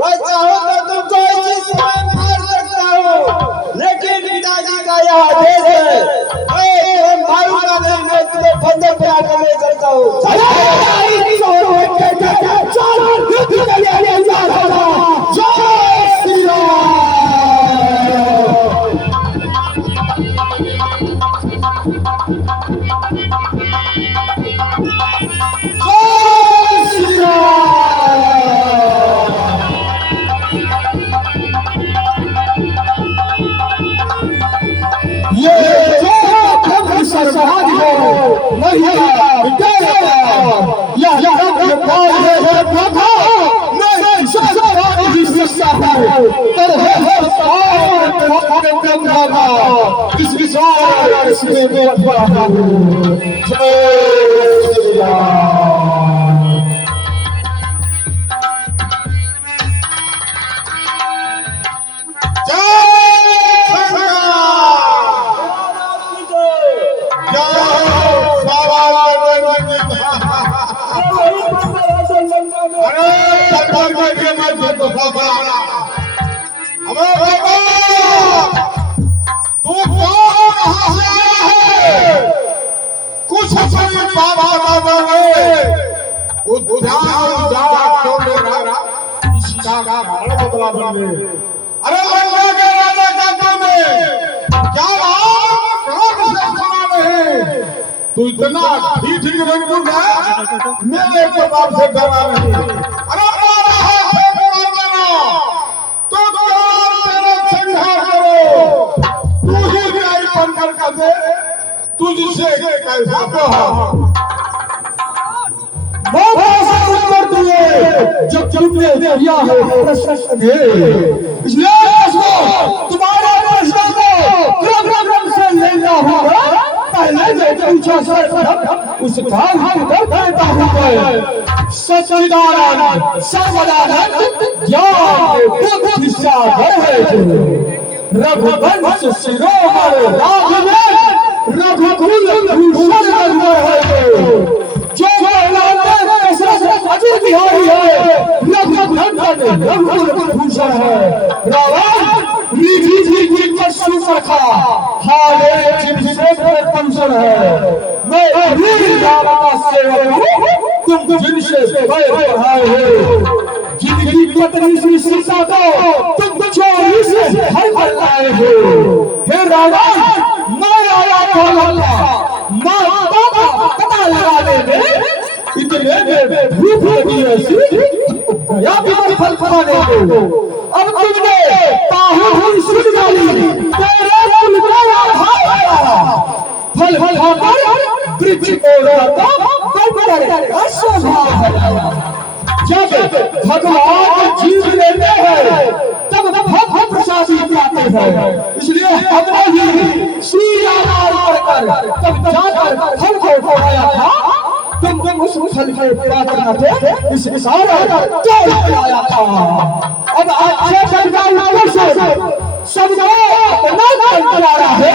मैं चाहूं तो तुमको इसी समय मार सकता हूँ, लेकिन पिताजी का यह आदेश है। मैं मारूंगा नहीं, मैं तुम्हें फंदे पे आकर ले चलता हूँ। इस विशाल इसमें अरे लंका के राजा कहते में क्या तू इतना ठीक रंगून है, मेरे प्रताप से डरा नहीं। अरे तो तेरा संहार करो, तू ही न्याय बनकर का दे, तुझसे कैसा कहा उत्तर दिए जब तुमने दिया है प्रश्न में, इसलिए तुम्हारा प्रश्न को क्रम से लेना होगा। पहले मैं पूछा उस भाव को देता हूँ मैं सच्चिदानंद सर्वदानंद ज्ञान बुद्धि सागर है जो रघुवंश शिरोमणि राघव रघुकुल भूषण है जो अजय बिहारी है, रघुकुल भूषण है। रावण निजी पर सुखा हाले जिनसे पंचन है। मैं वीर राम का सेवक हूँ, तुम जिनसे बैर बढ़ाए हो। जिनकी पत्नी श्री सीता को तुम चोरी से हर पर लाए हो। हे रावण, मैं आया कोलंबा माँ बाबा पता लगाने में, इतने में भूख लगी ऐसी या भी फल खाने को। अब तुमने ताहू हुई सुन डाली, तेरे कुल को आधार लगाया। फल खाकर वृक्ष को रोता तब करेगा स्वभाव बनाया। जब भगवान जीव लेते हैं तब भक्त प्रसादी पाते हैं। इसलिए हमने ही श्री आधार कर तब जाकर फल को उठाया था। तुम उस फल के प्रार्थना थे, इस इशारा तोड़ आया था। अब अच्छे शब्दों से सबको अपना प्यारा है।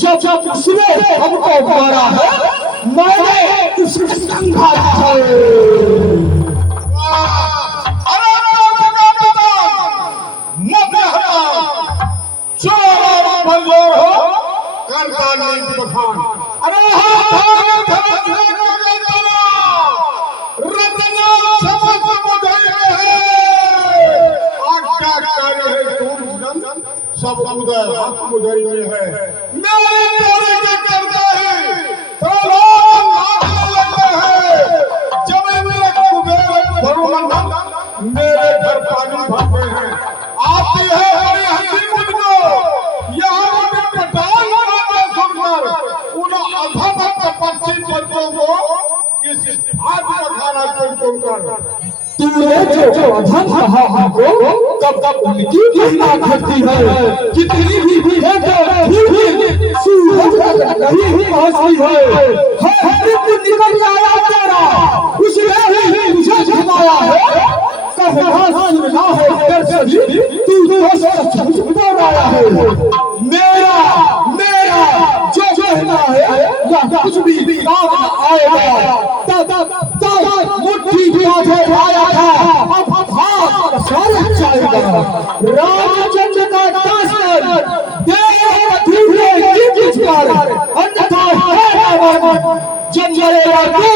जब उसने हमको मारा है, मैंने उसके संघात है। सब उदय मुदय में है। मेरे प्यारे के करता है तो लोग लगते हैं। जब मेरे कुबेर भगवान मेरे घर पानी भरते हैं, आती है बड़ी हंसी मुझको। यहाँ मुझे कटाल लगाते सुनकर उन अधमत पक्षी बच्चों को किसी हाथ में खाना चुनकर तूने जो अधम कहा हमको, तब उनकी महिमा घटती है। कितनी भी है सूरज तक नहीं पहुंचती है। निकल आया तेरा, उसने ही मुझे झुकाया है। कब सुनना है तू बोल आया है। जब मरेगा तू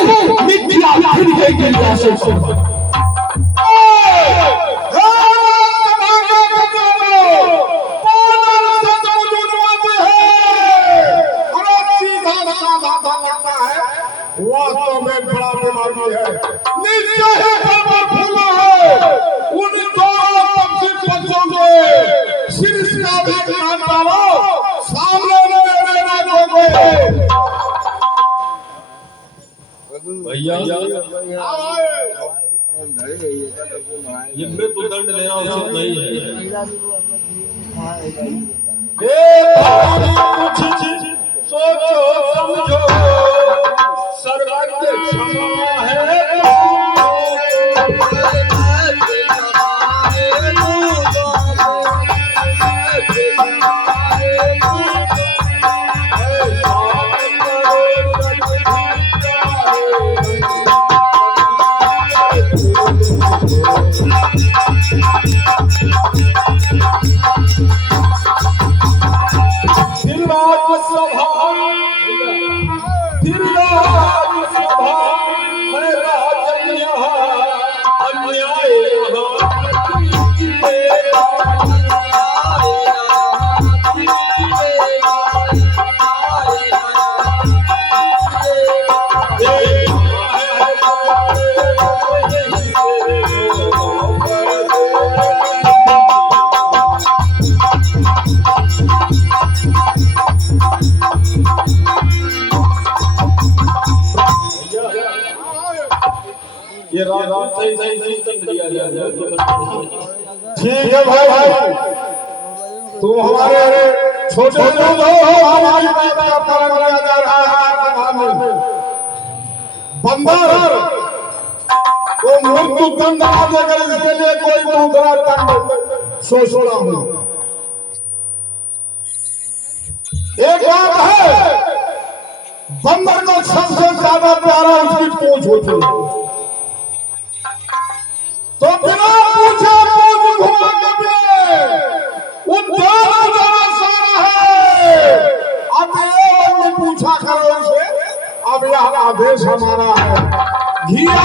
मिट्टिया फिर गई दुनिया से वास्तव में बड़ा बीमारी है। नीचे ही कमर फूला है। उन दोनों तकलीफ बच्चों सिरिस्ता भी काट डालो, सामने मेरे ना दोगे। भैया ये मृत्यु दंड लेना उचित नहीं है। कुछ सोचो समझो, सर्वज्ञ क्षमा है। ये रात नहीं दिया जाए। ठीक है भाई, तुम हमारे छोटे लोग हो, हमारी बात का पालन किया जा रहा है। बंदर वो मृत्यु दंड ना देकर इसके लिए कोई दूसरा दंड सोच रहा हूं। एक बात है, बंदर को सबसे ज्यादा प्यारा उसकी पूंछ होती है, तो बिना पूछे पूछ घुमा के बिना उद्यान जाना सारा है। अब ये पूछा करो इसे, अब यह आदेश हमारा है। घिया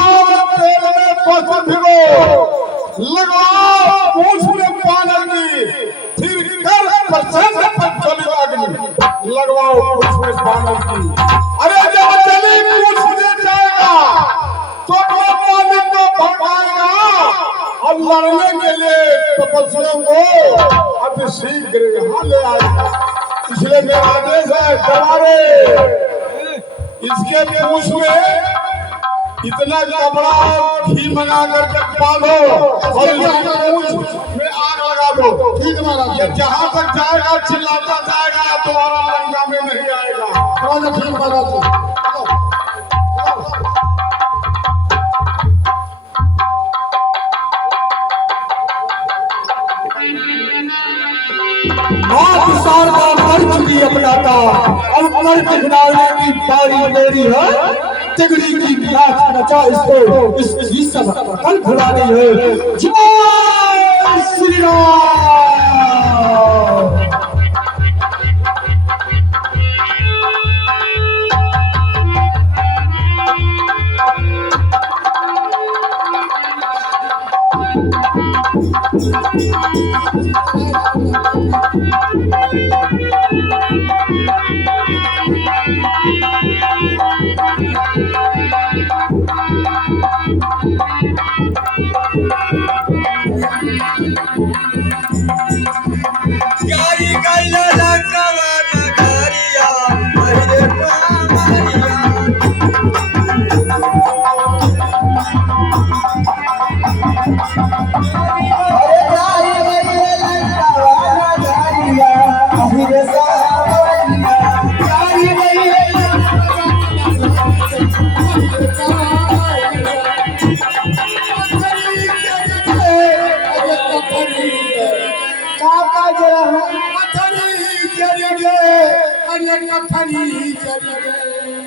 तेल में पशु भिगो, लगाओ पूछ में पानी की, फिर कर प्रचंड पर चली अग्नि, लगवाओ पूछ में पानी की। अरे जब जली पूछ में जाएगा तो पानी को भगाएगा। अब लड़ने के लिए तपस्वियों को अति शीघ्र यहाँ ले आएगा। इसलिए मेरा आदेश है, दरबारे इसके पूछ में इतना कपड़ा घी मंगा करके बांधो और पूछ में आग लगा दो। ठीक महाराज, ये जहाँ तक जाएगा चिल्लाता जाएगा, दोबारा लंका में नहीं आएगा। ठीक महाराज। आप शारदा कर चुकी अपनाता, अब कर दिखलाने की बारी मेरी है। तिगड़ी की नाच नचा इसको, इस सब कल भुलानी है। जय श्री राम।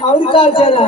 और का चला